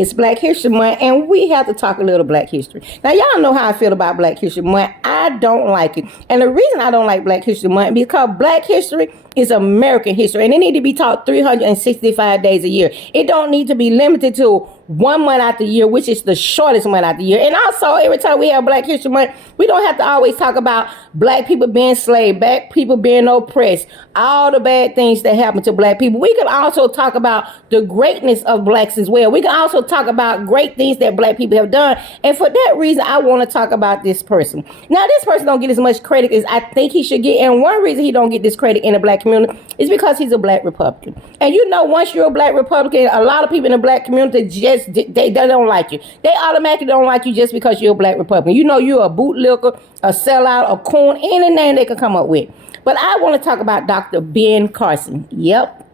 It's Black History Month, and we have to talk a little Black history. Now, y'all know how I feel about Black History Month. I don't like it. And the reason I don't like Black History Month is because Black history is American history, and it need to be taught 365 days a year. It don't need to be limited to 1 month out the year, which is the shortest month out the year. And also, every time we have Black History Month, we don't have to always talk about Black people being enslaved, Black people being oppressed, all the bad things that happen to Black people. We can also talk about the greatness of Blacks as well. We can also talk about great things that Black people have done. And for that reason, I want to talk about this person. Now, this person don't get as much credit as I think he should get. And one reason he don't get this credit in the Black community is because he's a Black Republican. And you know, once you're a Black Republican, a lot of people in the Black community just, they don't like you. They automatically don't like you just because you're a Black Republican. You know, you're a bootlicker, a sellout, a coon, any name they can come up with. But I want to talk about Dr. Ben Carson. Yep.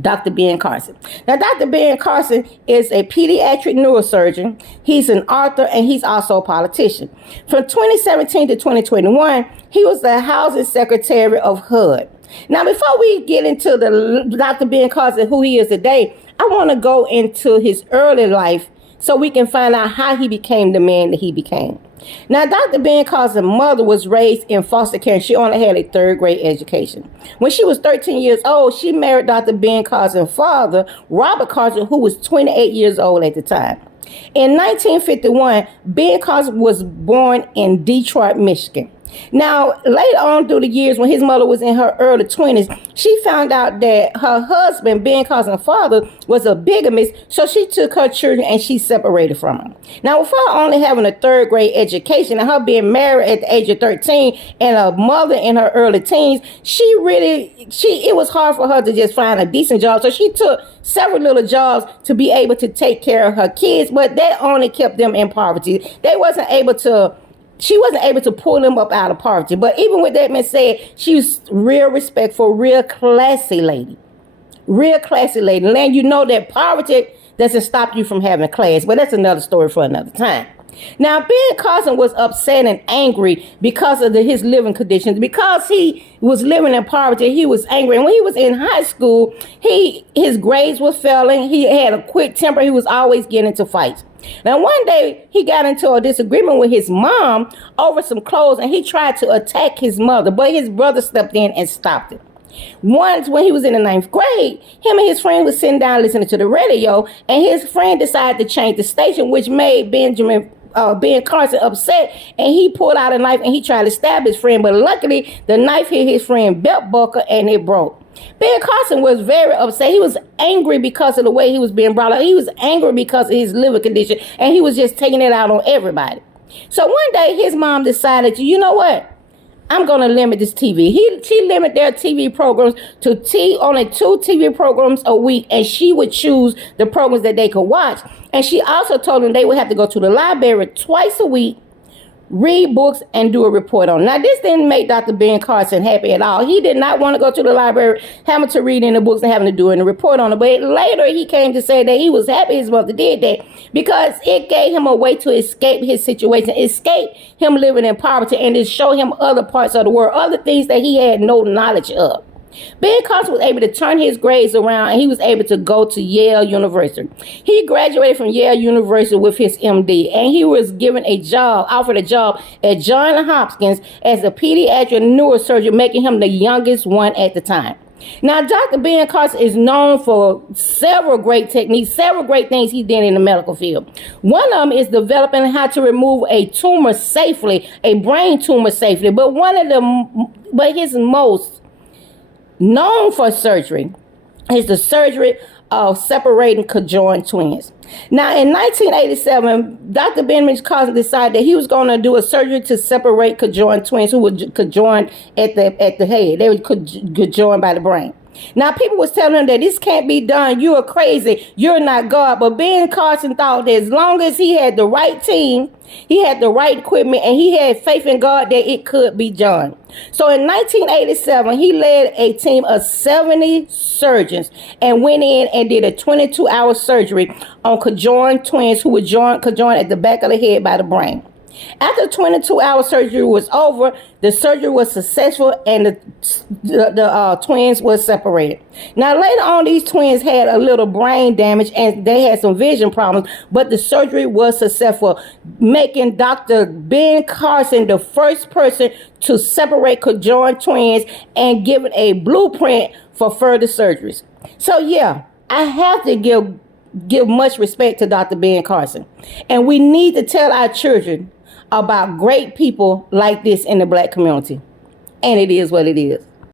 Dr. Ben Carson. Now, Dr. Ben Carson is a pediatric neurosurgeon. He's an author, and he's also a politician. From 2017 to 2021, he was the housing secretary of HUD. Now, before we get into the Dr. Ben Carson, who he is today, I want to go into his early life so we can find out how he became the man that he became. Now, Dr. Ben Carson's mother was raised in foster care, and she only had a third grade education. When she was 13 years old, she married Dr. Ben Carson's father, Robert Carson, who was 28 years old at the time. In 1951, Ben Carson was born in Detroit, Michigan. Now, later on through the years, when his mother was in her early 20s, she found out that her husband, Ben Carson's father, was a bigamist, so she took her children and she separated from him. Now, with her only having a third grade education and her being married at the age of 13 and a mother in her early teens, it was hard for her to just find a decent job. So she took several little jobs to be able to take care of her kids, but that only kept them in poverty. She wasn't able to pull them up out of poverty. But even with that being said, she was real respectful, real classy lady. Real classy lady. And you know that poverty doesn't stop you from having class. But that's another story for another time. Now, Ben Carson was upset and angry because of his living conditions. Because he was living in poverty, he was angry. And when he was in high school, his grades were failing. He had a quick temper. He was always getting into fights. Now, one day, he got into a disagreement with his mom over some clothes, and he tried to attack his mother, but his brother stepped in and stopped it. Once, when he was in the 9th grade, him and his friend was sitting down listening to the radio, and his friend decided to change the station, which made Ben Carson upset, and he pulled out a knife and he tried to stab his friend, but luckily, the knife hit his friend belt buckle and it broke. Ben Carson was very upset. He was angry because of the way he was being brought up. He was angry because of his living condition, and he was just taking it out on everybody. So one day, his mom decided, you know what? I'm going to limit this TV. She limited their TV programs to only 2 TV programs a week, and she would choose the programs that they could watch. And she also told them they would have to go to the library twice a week, read books, and do a report on it. Now, this didn't make Dr. Ben Carson happy at all. He did not want to go to the library, having to read in the books and having to do a report on it. But later, he came to say that he was happy his mother did that because it gave him a way to escape his situation, escape him living in poverty, and to show him other parts of the world, other things that he had no knowledge of. Ben Carson was able to turn his grades around, and he was able to go to Yale University. He graduated from Yale University with his MD, and he was offered a job at Johns Hopkins as a pediatric neurosurgeon, making him the youngest one at the time. Now, Dr. Ben Carson is known for several great techniques, several great things he did in the medical field. One of them is developing how to remove a tumor safely, a brain tumor safely. But his most known for surgery is the surgery of separating conjoined twins. Now, in 1987, Dr. Ben Carson decided that he was going to do a surgery to separate conjoined twins who would conjoin at the head. They would conjoin by the brain. Now, people was telling him that this can't be done. You are crazy. You're not God. But Ben Carson thought that as long as he had the right team, he had the right equipment, and he had faith in God that it could be done. So in 1987, he led a team of 70 surgeons and went in and did a 22-hour surgery on conjoined twins who would conjoin at the back of the head by the brain. After 22-hour surgery was over, the surgery was successful and the twins were separated. Now, later on, these twins had a little brain damage and they had some vision problems, but the surgery was successful, making Dr. Ben Carson the first person to separate conjoined twins and giving a blueprint for further surgeries. So, yeah, I have to give much respect to Dr. Ben Carson. And we need to tell our children about great people like this in the black community. And it is what it is.